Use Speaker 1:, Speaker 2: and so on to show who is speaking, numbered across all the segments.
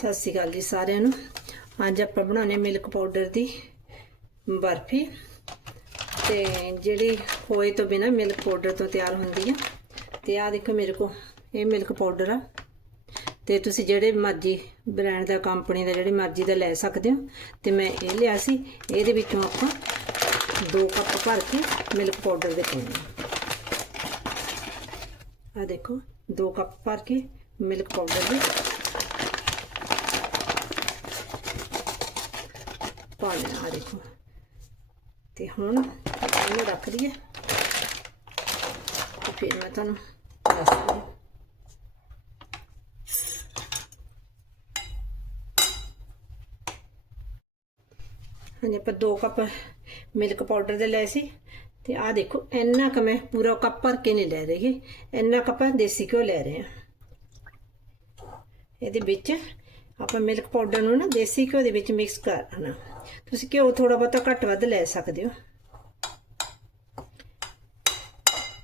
Speaker 1: ਸਤਿ ਸ਼੍ਰੀ ਅਕਾਲ ਜੀ ਸਾਰਿਆਂ ਨੂੰ। ਅੱਜ ਆਪਾਂ ਬਣਾਉਣੇ ਮਿਲਕ ਪਾਊਡਰ ਦੀ ਬਰਫੀ। ਤੇ ਜਿਹੜੀ ਖੋਏ ਤੋਂ ਬਿਨਾ ਮਿਲਕ ਪਾਊਡਰ ਤੋਂ ਤਿਆਰ ਹੁੰਦੀ ਆ। ਤੇ ਆ ਦੇਖੋ ਮੇਰੇ ਕੋ ਇਹ ਮਿਲਕ ਪਾਊਡਰ ਆ। ਤੇ ਤੁਸੀਂ ਜਿਹੜੇ ਮਰਜ਼ੀ ਬ੍ਰਾਂਡ ਦਾ ਕੰਪਨੀ ਦਾ, ਜਿਹੜੀ ਮਰਜ਼ੀ ਦਾ ਲੈ ਸਕਦੇ ਹੋ। ਤੇ ਮੈਂ ਇਹ ਲਿਆ ਸੀ। ਇਹਦੇ ਵਿੱਚੋਂ ਆਪਾਂ 2 ਕੱਪ ਭਰ ਕੇ ਮਿਲਕ ਪਾਊਡਰ ਦੇ ਪਾਉਣੇ ਆ। ਦੇਖੋ 2 ਕੱਪ ਭਰ ਕੇ ਮਿਲਕ ਪਾਊਡਰ ਦੇ ਪਾ ਲੈਣਾ ਆ ਦੇਖੋ। ਤੇ ਹੁਣ ਇਹਨੂੰ ਰੱਖ ਦਈਏ। ਤੇ ਫਿਰ ਮੈਂ ਤੁਹਾਨੂੰ ਦੱਸਦੀ ਹਾਂ ਹਾਂਜੀ, ਆਪਾਂ 2 ਕੱਪ ਮਿਲਕ ਪਾਊਡਰ ਦੇ ਲਏ ਸੀ। ਤੇ ਆਹ ਦੇਖੋ, ਇੰਨਾ ਕ ਮੈਂ ਪੂਰਾ ਕੱਪ ਭਰ ਕੇ ਨਹੀਂ ਲੈ ਰਹੀ। ਇੰਨਾ ਕੱਪ ਦੇਸੀ ਘਿਓ ਲੈ ਰਹੇ ਹਾਂ। ਇਹਦੇ ਵਿੱਚ ਆਪਾਂ ਮਿਲਕ ਪਾਊਡਰ ਨੂੰ ਨਾ ਦੇਸੀ ਘਿਓ ਦੇ ਵਿੱਚ ਮਿਕਸ ਕਰਨਾ। ਤੁਸੀਂ ਘਿਓ ਥੋੜਾ ਬਹੁਤਾ ਘੱਟ ਵੱਧ ਲੈ ਸਕਦੇ ਹੋ।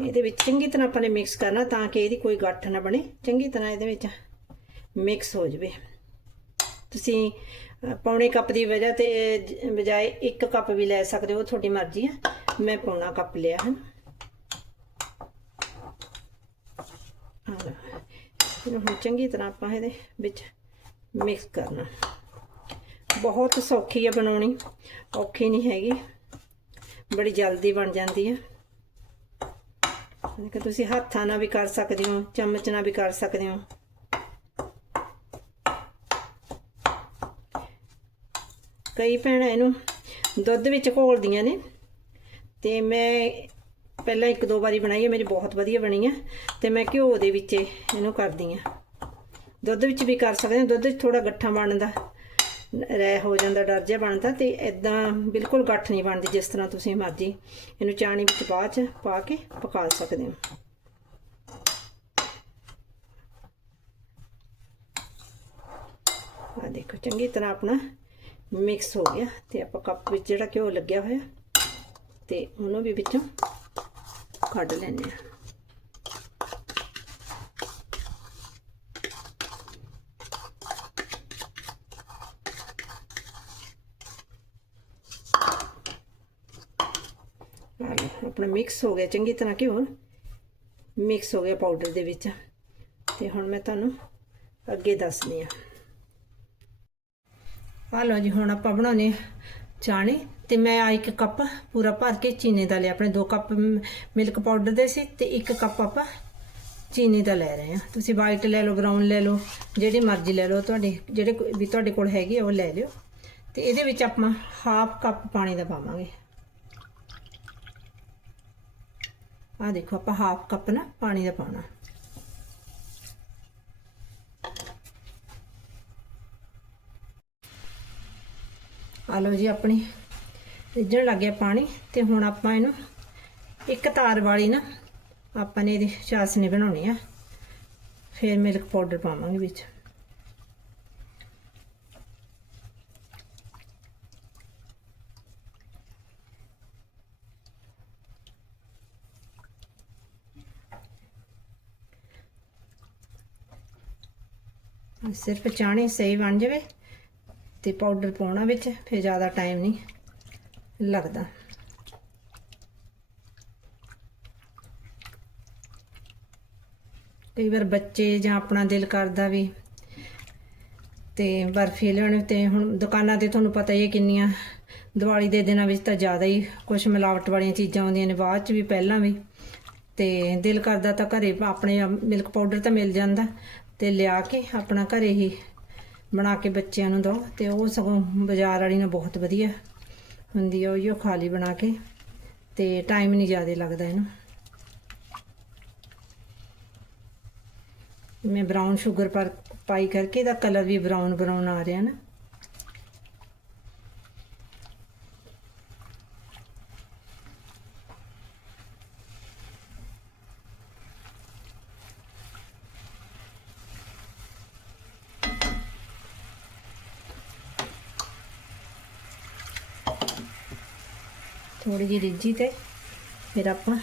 Speaker 1: ਇਹਦੇ ਵਿੱਚ ਚੰਗੀ ਤਰ੍ਹਾਂ ਆਪਾਂ ਨੇ ਮਿਕਸ ਕਰਨਾ ਤਾਂ ਕਿ ਇਹਦੀ ਕੋਈ ਗੱਠ ਨਾ ਬਣੇ। ਚੰਗੀ ਤਰ੍ਹਾਂ ਇਹਦੇ ਵਿੱਚ ਮਿਕਸ ਹੋ ਜਵੇ। ਤੁਸੀਂ ਅ, ਪੌਣੇ ਕੱਪ ਦੀ ਵਜ੍ਹਾ ਤੇ ਬਜਾਏ 1 ਕੱਪ ਵੀ ਲੈ ਸਕਦੇ ਹੋ ਤੁਹਾਡੀ ਮਰਜ਼ੀ ਹੈ ਮੈਂ ਪੌਣਾ ਕੱਪ ਲਿਆ ਹੈ। ਇਹਨੂੰ ਚੰਗੀ ਤਰ੍ਹਾਂ ਆਪਾਂ ਇਹਦੇ ਵਿੱਚ ਮਿਕਸ ਕਰਨਾ। ਬਹੁਤ ਸੌਖੀ ਹੈ ਬਣਾਉਣੀ। ਔਖੀ ਨਹੀਂ ਹੈਗੀ। ਬੜੀ ਜਲਦੀ ਬਣ ਜਾਂਦੀ ਹੈ ਕਿ ਤੁਸੀਂ ਹੱਥਾਂ ਨਾਲ ਵੀ ਕਰ ਸਕਦੇ ਹੋ, ਚਮਚ ਨਾਲ ਵੀ ਕਰ ਸਕਦੇ ਹੋ। ਕਈ ਭੈਣਾਂ ਇਹਨੂੰ ਦੁੱਧ ਵਿੱਚ ਘੋਲਦੀਆਂ ਨੇ। ਤੇ ਮੈਂ ਪਹਿਲਾਂ ਇੱਕ ਦੋ ਵਾਰੀ ਬਣਾਈ ਹੈ ਮੇਰੀ ਬਹੁਤ ਵਧੀਆ ਬਣੀ ਹੈ ਤੇ ਮੈਂ ਘਿਓ ਦੇ ਵਿੱਚ ਇਹਨੂੰ ਕਰਦੀ ਆ। ਦੁੱਧ ਵਿੱਚ ਵੀ ਕਰ ਸਕਦੇ ਹਾਂ, ਦੁੱਧ 'ਚ ਥੋੜਾ ਗੱਠਾ ਬਣਦਾ ਰਹਿ ਹੋ ਜਾਂਦਾ, ਡਰ ਜਿਹਾ ਬਣਦਾ ਤੇ ਇਦਾਂ ਬਿਲਕੁਲ ਗੱਠ ਨਹੀਂ ਬਣਦੀ ਜਿਸ ਤਰ੍ਹਾਂ ਤੁਸੀਂ ਮਰਜ਼ੀ ਇਹਨੂੰ ਚਾਣੀ ਵਿੱਚ ਬਾਅਦ ਚ ਪਾ ਕੇ ਪਕਾ ਸਕਦੇ ਹੋ। ਆ ਦੇਖੋ, ਚੰਗੀ ਤਰ੍ਹਾਂ ਆਪਣਾ ਮਿਕਸ ਹੋ ਗਿਆ ਤੇ ਆਪਾਂ ਕੱਪ ਵਿੱਚ ਜਿਹੜਾ ਘਿਓ ਲੱਗਿਆ ਹੋਇਆ ਤੇ ਉਹਨੂੰ ਵੀ ਵਿੱਚੋਂ ਕੱਢ ਲੈਣੇ ਆ ਆਪਣਾ ਮਿਕਸ ਹੋ ਗਿਆ। ਚੰਗੀ ਤਰ੍ਹਾਂ ਘਿਓ ਮਿਕਸ ਹੋ ਗਿਆ ਪਾਊਡਰ ਦੇ ਵਿੱਚ। ਤੇ ਹੁਣ ਮੈਂ ਤੁਹਾਨੂੰ ਅੱਗੇ ਦੱਸਦੀ ਆ ਆ ਲਓ ਜੀ, ਹੁਣ ਆਪਾਂ ਬਣਾਉਣੇ ਚਾਣੇ। ਤੇ ਮੈਂ ਆ ਇੱਕ ਕੱਪ ਪੂਰਾ ਭਰ ਕੇ ਚੀਨੀ ਦਾ ਲਿਆ। ਆਪਣੇ ਦੋ ਕੱਪ ਮ- ਮਿਲਕ ਪਾਊਡਰ ਦੇ ਸੀ ਤੇ ਇੱਕ ਕੱਪ ਆਪਾਂ ਚੀਨੀ ਦਾ ਲੈ ਰਹੇ ਆ ਤੁਸੀਂ ਵਾਈਟ ਲੈ ਲਓ ਬਰਾਊਨ ਲੈ ਲਓ, ਜਿਹੜੀ ਮਰਜ਼ੀ ਲੈ ਲਓ। ਤੁਹਾਡੇ, ਜਿਹੜੇ ਵੀ ਤੁਹਾਡੇ ਕੋਲ ਹੈਗੀ ਆ, ਉਹ ਲੈ ਲਿਓ। ਤੇ ਇਹਦੇ ਵਿੱਚ ਆਪਾਂ ਹਾਫ ਕੱਪ ਪਾਣੀ ਦਾ ਪਾਵਾਂਗੇ। ਆ ਦੇਖੋ ਆਪਾਂ ਹਾਫ ਕੱਪ ਨਾ ਪਾਣੀ ਦਾ ਪਾਉਣਾ। ਆ ਲਓ ਜੀ ਆਪਣੀ ਰਿੱਝਣ ਲੱਗ ਗਿਆ ਪਾਣੀ ਤੇ ਹੁਣ ਆਪਾਂ ਇਹਨੂੰ ਇੱਕ ਤਾਰ ਵਾਲੀ ਨਾ ਆਪਾਂ ਨੇ ਇਹਦੀ ਚਾਸਨੀ ਬਣਾਉਣੀ ਆ। ਫਿਰ ਮਿਲਕ ਪਾਊਡਰ ਪਾਵਾਂਗੇ ਵਿੱਚ। ਸਿਰਫ ਚਾਣੇ ਸਹੀ ਬਣ ਜਾਵੇ ਤੇ ਪਾਊਡਰ ਪਾਉਣਾ ਵਿੱਚ, ਫਿਰ ਜ਼ਿਆਦਾ ਟਾਈਮ ਨਹੀਂ ਲੱਗਦਾ। ਕਈ ਵਾਰ ਬੱਚੇ ਜਾਂ ਆਪਣਾ ਦਿਲ ਕਰਦਾ ਵੀ ਤੇ ਬਰਫੀ ਲਿਆਉਣੀ ਤੇ ਹੁਣ ਦੁਕਾਨਾਂ ਤੇ ਤੁਹਾਨੂੰ ਪਤਾ ਹੀ ਹੈ ਕਿੰਨੀਆਂ, ਦੀਵਾਲੀ ਦੇ ਦਿਨਾਂ ਵਿੱਚ ਤਾਂ ਜ਼ਿਆਦਾ ਹੀ ਕੁਝ ਮਿਲਾਵਟ ਵਾਲੀਆਂ ਚੀਜ਼ਾਂ ਆਉਂਦੀਆਂ ਨੇ, ਬਾਅਦ ਚ ਵੀ ਪਹਿਲਾਂ ਵੀ। ਤੇ ਦਿਲ ਕਰਦਾ ਤਾਂ ਘਰੇ ਆਪਣੇ ਮਿਲਕ ਪਾਊਡਰ ਤਾਂ ਮਿਲ ਜਾਂਦਾ ਤੇ ਲਿਆ ਕੇ ਆਪਣਾ ਘਰੇ ਹੀ ਬਣਾ ਕੇ ਬੱਚਿਆਂ ਨੂੰ ਦਿਓ ਤੇ ਉਹ ਸਗੋਂ ਬਾਜ਼ਾਰ ਵਾਲੀ ਨਾਲ ਬਹੁਤ ਵਧੀਆ ਹੁੰਦੀ ਆ, ਉਹ ਖਾ ਲਈ ਬਣਾ ਕੇ ਤੇ ਟਾਈਮ ਨਹੀਂ ਜ਼ਿਆਦਾ ਲੱਗਦਾ ਇਹਨੂੰ। ਮੈਂ ਬਰਾਊਨ ਸ਼ੂਗਰ ਪਰ ਪਾਈ ਕਰਕੇ ਇਹਦਾ ਕਲਰ ਵੀ ਬਰਾਊਨ ਬਰਾਊਨ ਆ ਰਿਹਾ ਨਾ। ਥੋੜੀ ਜਿਹੀ ਰਿੱਝੀ ਤੇ ਫਿਰ ਆਪਾਂ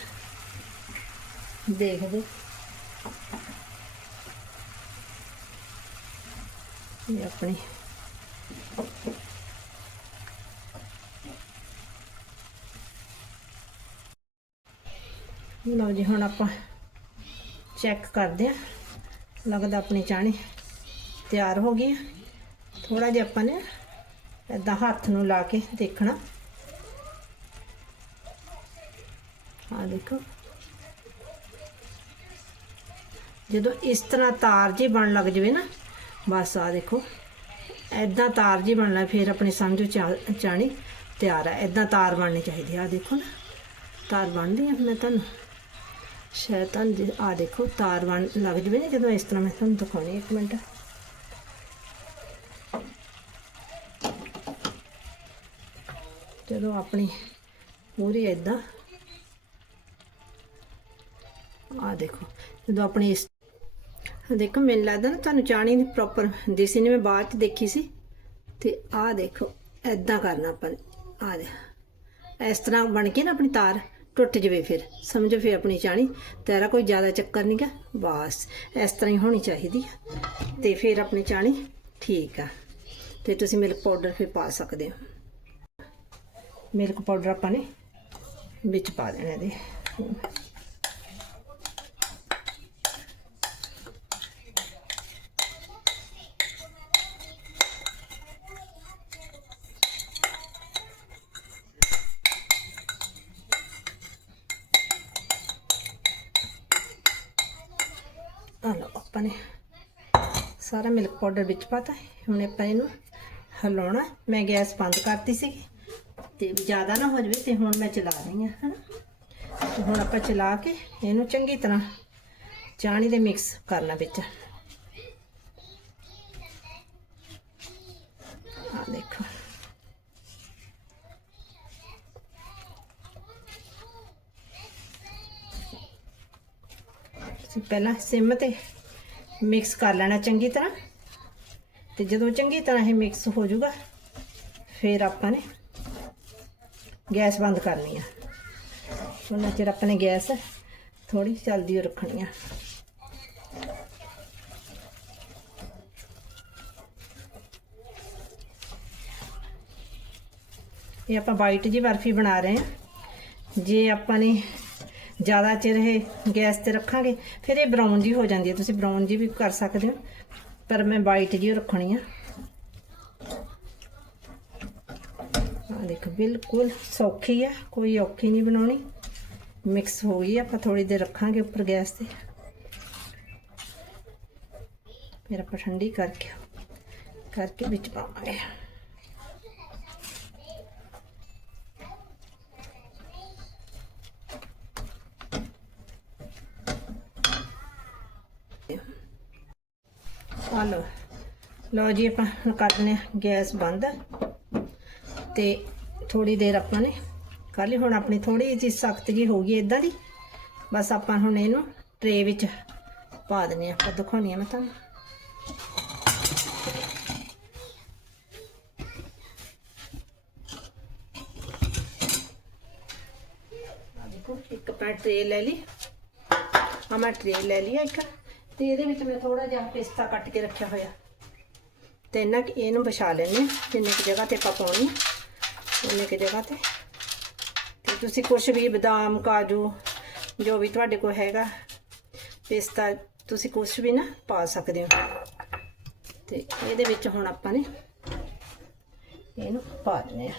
Speaker 1: ਦੇਖਦੇ ਇਹ ਆਪਣੀ ਲਓ ਜੀ, ਹੁਣ ਆਪਾਂ ਚੈੱਕ ਕਰਦੇ ਆ ਲੱਗਦਾ ਆਪਣੀ ਚਾਣੀ ਤਿਆਰ ਹੋ ਗਈ ਥੋੜਾ ਜਿਹਾ ਆਪਾਂ ਨੇ ਏਦਾਂ ਹੱਥ ਨੂੰ ਲਾ ਕੇ ਦੇਖਣਾ। ਦੇਖੋ। ਜਦੋਂ ਇਸ ਤਰ੍ਹਾਂ ਤਾਰ ਜੀ ਬਣ ਲੱਗ ਜਵੇ ਨਾ, ਬਸ ਆ ਦੇਖੋ। ਐਦਾਂ ਤਾਰ ਜੀ ਬਣ ਲੱਗ, ਫਿਰ ਆਪਣੀ ਸਮਝੋ ਚਾ- ਚਾਣੀ ਤਿਆਰ ਹੈ ਐਦਾਂ ਤਾਰ ਬਣਨੀ ਚਾਹੀਦੀ ਆ। ਆਹ ਦੇਖੋ ਨਾ, ਤਾਰ ਬਣਦੀ ਆ ਮੈਂ ਤੁਹਾਨੂੰ। ਸ਼ਾਇਦ ਤੁਹਾਨੂੰ ਆ ਦੇਖੋ, ਤਾਰ ਬਣ ਲੱਗ ਜਵੇ ਨਾ, ਜਦੋਂ ਇਸ ਤਰ੍ਹਾਂ ਮੈਂ ਤੁਹਾਨੂੰ ਦਿਖਾਉਣੀ ਇੱਕ ਮਿੰਟ। ਜਦੋਂ ਆਪਣੀ ਪੂਰੀ ਐਦਾਂ ਆ ਦੇਖੋ, ਜਦੋਂ ਆਪਣੀ ਇਸ ਦੇਖੋ, ਮੈਨੂੰ ਲੱਗਦਾ ਨਾ ਤੁਹਾਨੂੰ ਚਾਣੀ ਦੀ ਪ੍ਰੋਪਰ ਦੇਸੀ ਨੇ ਮੈਂ ਬਾਅਦ ਚ ਦੇਖੀ ਸੀ। ਤੇ ਆਹ ਦੇਖੋ ਐਦਾਂ ਕਰਨਾ ਆਪਾਂ ਆ ਦੇ ਇਸ ਤਰ੍ਹਾਂ ਬਣ ਕੇ ਨਾ ਆਪਣੀ ਤਾਰ ਟੁੱਟ ਜਵੇ ਫਿਰ। ਸਮਝੋ ਫਿਰ ਆਪਣੀ ਚਾਣੀ ਤੇਰਾ ਕੋਈ ਜ਼ਿਆਦਾ ਚੱਕਰ ਨਹੀਂ ਗਾ। ਬਸ, ਇਸ ਤਰ੍ਹਾਂ ਹੀ ਹੋਣੀ ਚਾਹੀਦੀ ਆ। ਤੇ ਫਿਰ ਆਪਣੀ ਚਾਣੀ ਠੀਕ ਆ। ਤੇ ਤੁਸੀਂ ਮਿਲਕ ਪਾਊਡਰ ਫਿਰ ਪਾ ਸਕਦੇ ਹੋ। ਮਿਲਕ ਪਾਊਡਰ ਆਪਾਂ ਨੇ ਵਿੱਚ ਪਾ ਦੇਣਾ ਇਹਦੇ ਆ ਲਓ ਆਪਾਂ ਨੇ ਸਾਰਾ ਮਿਲਕ ਪਾਊਡਰ ਵਿੱਚ ਪਾਤਾ ਹੁਣ ਆਪਾਂ ਇਹਨੂੰ ਹਲਾਉਣਾ। ਮੈਂ ਗੈਸ ਬੰਦ ਕਰਤੀ ਸੀ ਤੇ ਜ਼ਿਆਦਾ ਨਾ ਹੋ ਜਾਵੇ ਤੇ ਹੁਣ ਮੈਂ ਚਲਾ ਰਹੀ ਹਾਂ, ਹਨਾ? ਤੇ ਹੁਣ ਆਪਾਂ ਚਲਾ ਕੇ ਇਹਨੂੰ ਚੰਗੀ ਤਰ੍ਹਾਂ ਚਾਣੀ ਦੇ ਮਿਕਸ ਕਰਨਾ ਵਿੱਚ। ਆ ਦੇਖੋ। ਪਹਿਲਾਂ ਸਿਮ ਤੇ ਮਿਕਸ ਕਰ ਲੈਣਾ ਚੰਗੀ ਤਰ੍ਹਾਂ। ਤੇ ਜਦੋਂ ਚੰਗੀ ਤਰ੍ਹਾਂ ਇਹ ਮਿਕਸ ਹੋ ਜਾਊਗਾ, ਫਿਰ ਆਪਾਂ ਨੇ ਗੈਸ ਬੰਦ ਕਰਨੀ ਆ। ਉਹਨਾਂ ਚਿਰ ਆਪਾਂ ਨੇ ਗੈਸ ਥੋੜੀ ਚੱਲਦੀ ਓ ਰੱਖਣੀ ਆ। ਇਹ ਆਪਾਂ ਵਾਈਟ ਜੀ ਬਰਫੀ ਬਣਾ ਰਹੇ ਹਾਂ ਜੇ ਆਪਾਂ ਨੇ ਜ਼ਿਆਦਾ ਚਿਰ ਇਹ ਗੈਸ ਤੇ ਰੱਖਾਂਗੇ, ਫਿਰ ਇਹ ਬਰਾਊਨ ਜੀ ਹੋ ਜਾਂਦੀ ਹੈ। ਤੁਸੀਂ ਬਰਾਊਨ ਜੀ ਵੀ ਕਰ ਸਕਦੇ ਹੋ, ਪਰ ਮੈਂ ਵਾਈਟ ਜੀ ਰੱਖਣੀ ਆ। ਆ ਦੇਖੋ, ਬਿਲਕੁਲ ਸੌਖੀ ਆ, ਕੋਈ ਔਖੀ ਨਹੀਂ ਬਣਾਉਣੀ। ਮਿਕਸ ਹੋ ਗਈ ਆਪਾਂ ਥੋੜੀ ਦੇਰ ਰੱਖਾਂਗੇ ਉੱਪਰ ਗੈਸ ਤੇ। ਫਿਰ ਆਪਾਂ ਠੰਡੀ ਕਰਕੇ ਕਰਕੇ ਵਿੱਚ ਪਾਵਾਂਗੇ ਆ ਲਓ ਲਓ ਜੀ, ਆਪਾਂ ਹੁਣ ਕਰ ਹਾਂ ਗੈਸ ਬੰਦ। ਤੇ ਥੋੜੀ ਦੇਰ ਆਪਾਂ ਨੇ ਕਰ ਲਈ। ਹੁਣ ਆਪਣੀ ਥੋੜੀ ਜਿਹੀ ਸਖਤ ਜੀ ਹੋ ਗਈ ਇਦਾਂ ਦੀ। ਬਸ ਆਪਾਂ ਹੁਣ ਇਹਨੂੰ ਟਰੇ ਵਿੱਚ ਪਾ ਦਿੰਦੇ ਹਾਂ। ਆਪਾਂ ਦਿਖਾਉਣੀ ਆ ਮੈਂ ਤੁਹਾਨੂੰ। ਦੇਖੋ, ਇੱਕ ਆਪਾਂ ਟਰੇ ਲੈ ਲਈ। ਆ ਮੈਂ ਟਰੇ ਲੈ ਲਿਆ ਇੱਕ। ਤੇ ਇਹਦੇ ਵਿੱਚ ਮੈਂ ਥੋੜਾ ਜਿਹਾ ਪਿਸਤਾ ਕੱਟ ਕੇ ਰੱਖਿਆ ਹੋਇਆ। ਤੇ ਇਹਨਾਂ ਕਿ ਇਹਨੂੰ ਵਿਛਾ ਲੈਣੇ ਜਿੰਨੇ ਕੁ ਜਗ੍ਹਾ ਤੇ ਆਪਾਂ ਪਾਉਣੀ ਉਹਨੇ ਕੁ ਜਗ੍ਹਾ ਤੇ। ਤੇ ਤੁਸੀਂ ਕੁਝ ਵੀ ਬਦਾਮ, ਕਾਜੂ, ਜੋ ਵੀ ਤੁਹਾਡੇ ਕੋਲ ਹੈਗਾ, ਪਿਸਤਾ, ਤੁਸੀਂ ਕੁਝ ਵੀ ਨਾ ਪਾ ਸਕਦੇ ਹੋ। ਤੇ ਇਹਦੇ ਵਿੱਚ ਹੁਣ ਆਪਾਂ ਨੇ ਇਹਨੂੰ ਪਾ ਦਿੰਦੇ ਆ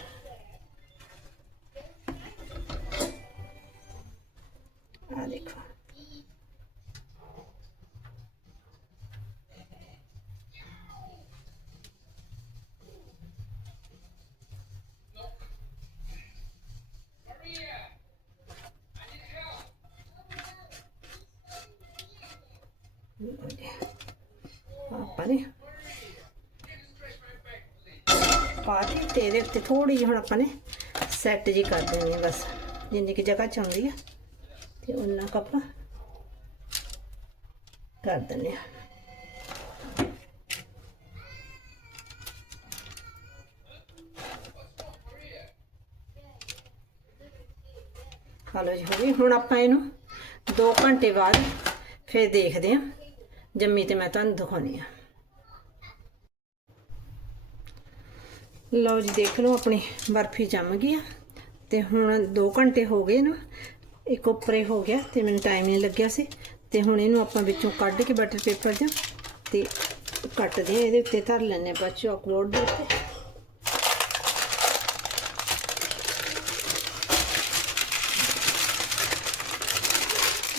Speaker 1: ਆ ਦੇਖੋ ਆਪਾਂ ਨੇ ਪਾ ਕੇ ਤੇ ਇਹਦੇ ਉੱਤੇ ਥੋੜੀ ਜਿਹੀ ਹੁਣ ਆਪਾਂ ਨੇ ਸੈੱਟ ਜੀ ਕਰ ਦੇਣੀ ਹੈ ਬਸ। ਜਿੰਨੀ ਕਿ ਜਗ੍ਹਾ ਚਾਹੁੰਦੀ ਆ, ਤੇ ਉਹਨਾਂ ਕੁ ਆਪਾਂ ਕਰ ਦਿੰਦੇ ਆ ਹਲੋ ਜੀ, ਹੋ ਗਈ। ਹੁਣ ਆਪਾਂ ਇਹਨੂੰ 2 ਘੰਟੇ ਬਾਅਦ ਫਿਰ ਦੇਖਦੇ ਹਾਂ। ਜੰਮੀ ਤੇ ਮੈਂ ਤੁਹਾਨੂੰ ਦਿਖਾਉਣੀ ਆ ਲਓ ਜੀ ਦੇਖ ਲਓ, ਆਪਣੀ ਬਰਫੀ ਜੰਮ ਗਈ ਆ। ਤੇ ਹੁਣ 2 ਘੰਟੇ ਹੋ ਗਏ ਨਾ, ਇੱਕ ਉੱਪਰੇ ਹੋ ਗਿਆ ਤੇ ਮੈਨੂੰ ਟਾਈਮ ਨਹੀਂ ਲੱਗਿਆ ਸੀ। ਤੇ ਹੁਣ ਇਹਨੂੰ ਆਪਾਂ ਵਿੱਚੋਂ ਕੱਢ ਕੇ ਬਟਰ ਪੇਪਰ 'ਚ ਤੇ ਕੱਟਦੇ ਆ ਇਹਦੇ ਉੱਤੇ ਧਰ ਲੈਣੇ ਆਪਾਂ ਚੌਕਬੋਰਡ ਦੇ ਉੱਤੇ।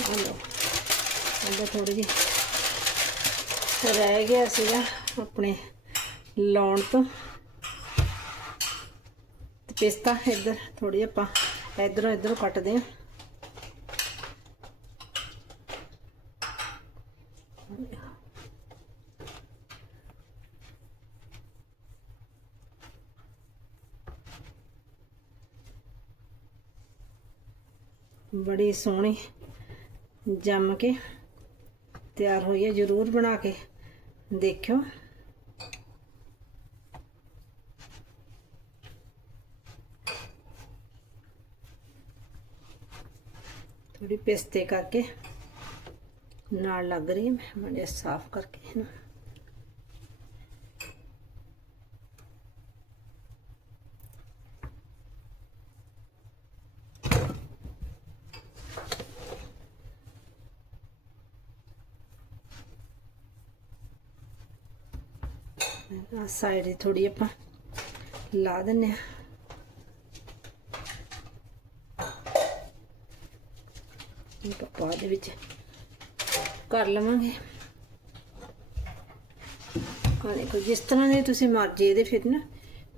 Speaker 1: ਆ ਲਓ ਇਹਦਾ ਥੋੜੀ ਜਿਹੀ ਰਹਿ ਗਿਆ ਸੀਗਾ ਆਪਣੇ ਲਾਉਣ ਤੋਂ। ਪਿਸਤਾ ਇੱਧਰ ਥੋੜੀ ਜਿਹੀ ਆਪਾਂ ਇੱਧਰੋਂ ਇੱਧਰੋਂ ਕੱਟਦੇ ਆ ਬੜੀ ਸੋਹਣੀ ਜੰਮ ਕੇ ਤਿਆਰ ਹੋਈ ਹੈ। ਜਰੂਰ ਬਣਾ ਕੇ ਦੇਖਿਓ। ਥੋੜੀ ਪਿਸਤੇ ਕਰਕੇ ਨਾਲ ਲੱਗ ਰਹੀ ਹੈ ਮੈਂ, ਮੜੇ ਸਾਫ਼ ਕਰਕੇ ਇਹਨੂੰ ਆ ਸਾਈਡ ਥੋੜੀ ਆਪਾਂ ਲਾ ਦਿੰਨੇ ਆ ਇਹ ਆਪਾਂ ਬਾਅਦ ਵਿੱਚ ਕਰ ਲਵਾਂਗੇ। ਆ ਦੇਖੋ, ਜਿਸ ਤਰ੍ਹਾਂ ਦੇ ਤੁਸੀਂ ਮਰਜ਼ੀ ਇਹਦੇ ਫਿਰ ਨਾ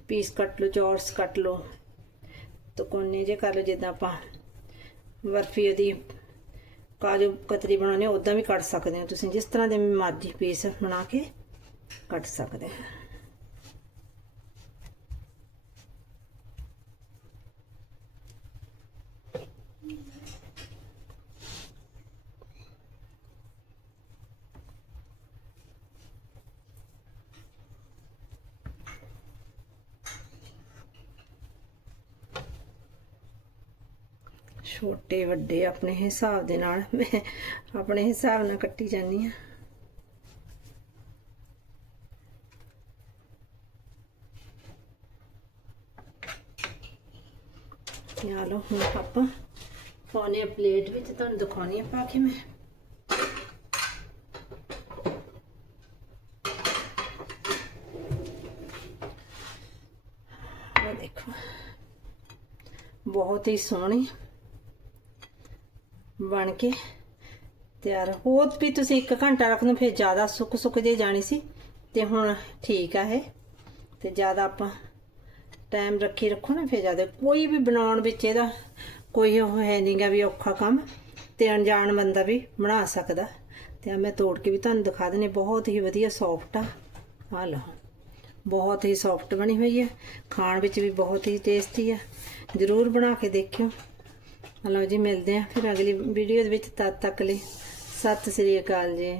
Speaker 1: ਪੀਸ ਕੱਟ ਲਓ ਚੌਰਸ ਕੱਟ ਲਓ ਤਾਂ ਕੋਨੇ ਜੇ ਕਰ ਲਓ, ਜਿੱਦਾਂ ਆਪਾਂ ਬਰਫੀ ਉਹਦੀ ਕਾਜੂ ਕਤਰੀ ਬਣਾਉਣੀ ਉਦਾਂ ਵੀ ਕੱਟ ਸਕਦੇ ਹੋ ਤੁਸੀਂ, ਜਿਸ ਤਰ੍ਹਾਂ ਦੇ ਮਰਜ਼ੀ ਪੀਸ ਬਣਾ ਕੇ ਕੱਟ ਸਕਦੇ ਹਾਂ। ਛੋਟੇ, ਵੱਡੇ ਆਪਣੇ ਹਿਸਾਬ ਦੇ ਨਾਲ ਮੈਂ ਆਪਣੇ ਹਿਸਾਬ ਨਾਲ ਕੱਟੀ ਜਾਂਦੀ ਆ ਆ ਲਓ, ਹੁਣ ਆਪਾਂ ਪਾਉਣੇ ਆ ਪਲੇਟ ਵਿੱਚ, ਤੁਹਾਨੂੰ ਦਿਖਾਉਣੀ ਆ ਪਾ ਕੇ ਮੈਂ। ਇਹ ਦੇਖੋ, ਬਹੁਤ ਹੀ ਸੋਹਣੀ ਬਣ ਕੇ ਤਿਆਰ। ਹੋਰ ਵੀ ਤੁਸੀਂ 1 ਘੰਟਾ ਰੱਖ ਲਓ ਫਿਰ ਜ਼ਿਆਦਾ ਸੁੱਕ ਸੁੱਕ ਜੇ ਜਾਣੀ ਸੀ, ਤੇ ਹੁਣ ਠੀਕ ਆ ਇਹ। ਤੇ ਜ਼ਿਆਦਾ ਆਪਾਂ ਟਾਈਮ ਰੱਖੀ ਰੱਖੋ ਨਾ, ਫਿਰ ਜ਼ਿਆਦਾ। ਕੋਈ ਵੀ ਬਣਾਉਣ ਵਿੱਚ ਇਹਦਾ ਕੋਈ ਉਹ ਹੈ ਨਹੀਂਗਾ ਵੀ ਔਖਾ ਕੰਮ, ਤੇ ਅਣਜਾਣ ਬੰਦਾ ਵੀ ਬਣਾ ਸਕਦਾ। ਤੇ ਆ ਮੈਂ ਤੋੜ ਕੇ ਵੀ ਤੁਹਾਨੂੰ ਦਿਖਾ ਦਿੰਨੇ ਬਹੁਤ ਹੀ ਵਧੀਆ ਸੌਫਟ ਆ। ਆ ਲਓ, ਬਹੁਤ ਹੀ ਸੌਫਟ ਬਣੀ ਹੋਈ ਹੈ ਖਾਣ ਵਿੱਚ ਵੀ ਬਹੁਤ ਹੀ ਟੇਸਟੀ ਆ। ਜ਼ਰੂਰ ਬਣਾ ਕੇ ਦੇਖਿਓ। ਹਲੋ ਜੀ, ਮਿਲਦੇ ਆ ਫਿਰ ਅਗਲੀ ਵੀਡੀਓ ਦੇ ਵਿੱਚ। ਤਦ ਤੱਕ ਲਈ ਸਤਿ ਸ੍ਰੀ ਅਕਾਲ ਜੀ।